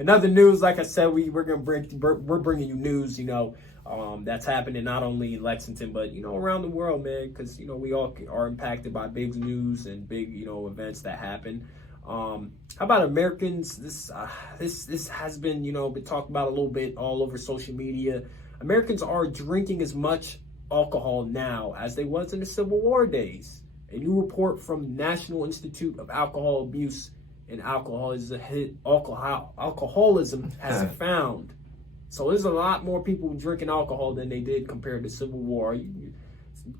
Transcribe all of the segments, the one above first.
in other news, like I said, we're bringing you news, that's happening not only in Lexington, but, around the world, man, because, we all are impacted by big news and big, events that happen. How about Americans? This has been, been talked about a little bit all over social media. Americans are drinking as much alcohol now as they was in the Civil War days. A new report from National Institute of Alcohol Abuse and Alcoholism has found. So there's a lot more people drinking alcohol than they did compared to Civil War.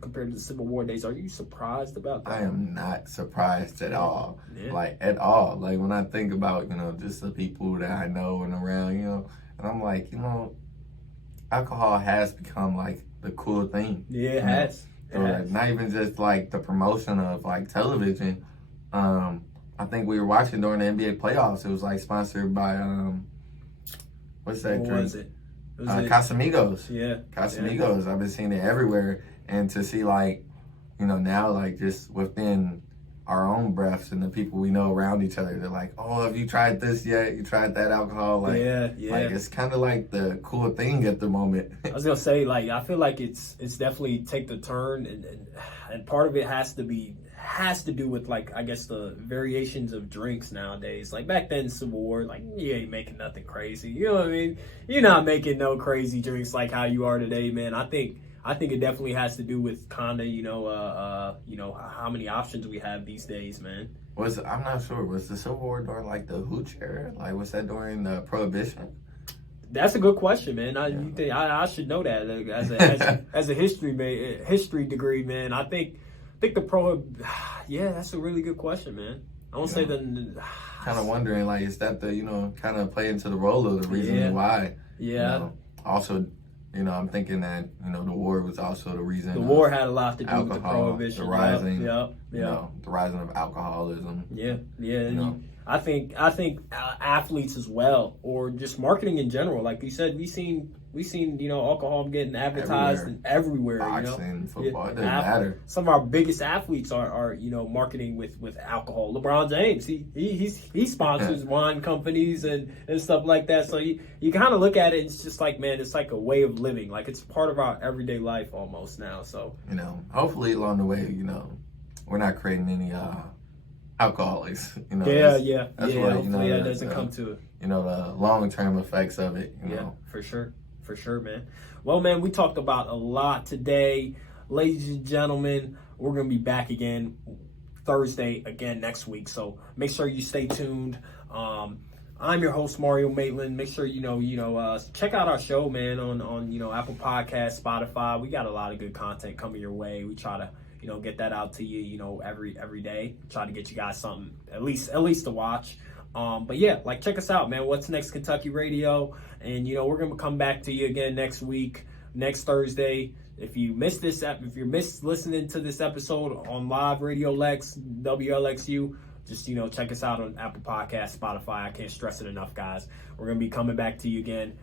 Compared to the Civil War days, are you surprised about that? I am not surprised at all. Yeah. At all. Like, when I think about, just the people that I know and around, and I'm like, alcohol has become, like, the cool thing. Yeah, it has. So, not even just, like, the promotion of, like, television. I think we were watching during the NBA playoffs. It was, like, sponsored by, what's that drink? What was it? Casamigos. Yeah. Casamigos. I've been seeing it everywhere. And to see, like, now, like, just within our own breaths and the people we know around each other, they're like, oh, have you tried this yet? You tried that alcohol? Like, yeah. Like, it's kind of like the cool thing at the moment. I was going to say, like, I feel like it's definitely take the turn. And part of it has to do with, like, I guess the variations of drinks nowadays. Like, back then, Civil War, like, you ain't making nothing crazy. You know what I mean? You're not making no crazy drinks like how you are today, man. I think it definitely has to do with kind of, how many options we have these days, man. I'm not sure. Was the Civil War during, like, the hooch era? Like, was that during the Prohibition? That's a good question, man. I should know that as a history degree, man. I think the yeah, that's a really good question, man. I won't say the kind of wondering, like, is that the kind of play into the role of the reason why? Yeah. Also, I'm thinking that the war was also the reason. The war had a lot to do alcohol, with the prohibition, the rising, the rising of alcoholism. Yeah. I think athletes as well, or just marketing in general. Like you said, we seen alcohol getting advertised everywhere. Boxing, football, it doesn't matter. Some of our biggest athletes are marketing with alcohol. LeBron James, he sponsors wine companies and stuff like that. So you kind of look at it, it's just like, man, it's like a way of living. Like, it's part of our everyday life almost now. So hopefully along the way, we're not creating any alcoholics. Yeah. That's Hopefully that doesn't come to it. The long-term effects of it. Yeah, for sure, man. Well, man, we talked about a lot today. Ladies and gentlemen, we're going to be back again Thursday again next week. So make sure you stay tuned. I'm your host, Mario Maitland. Make sure, check out our show, man, on Apple Podcasts, Spotify. We got a lot of good content coming your way. We try to, get that out to you, every day. Try to get you guys something, at least to watch. But yeah, like, check us out, man. What's Next Kentucky Radio. And, we're going to come back to you again next week, next Thursday. If you missed listening to this episode on Live Radio Lex, WLXU, just, check us out on Apple Podcasts, Spotify. I can't stress it enough, guys. We're going to be coming back to you again.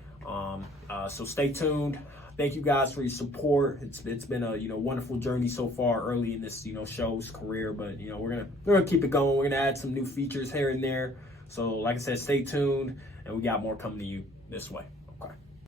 So stay tuned. Thank you guys for your support. It's been a wonderful journey so far early in this show's career, but we're gonna keep it going. We're gonna add some new features here and there. So like I said, stay tuned, and we got more coming to you this way.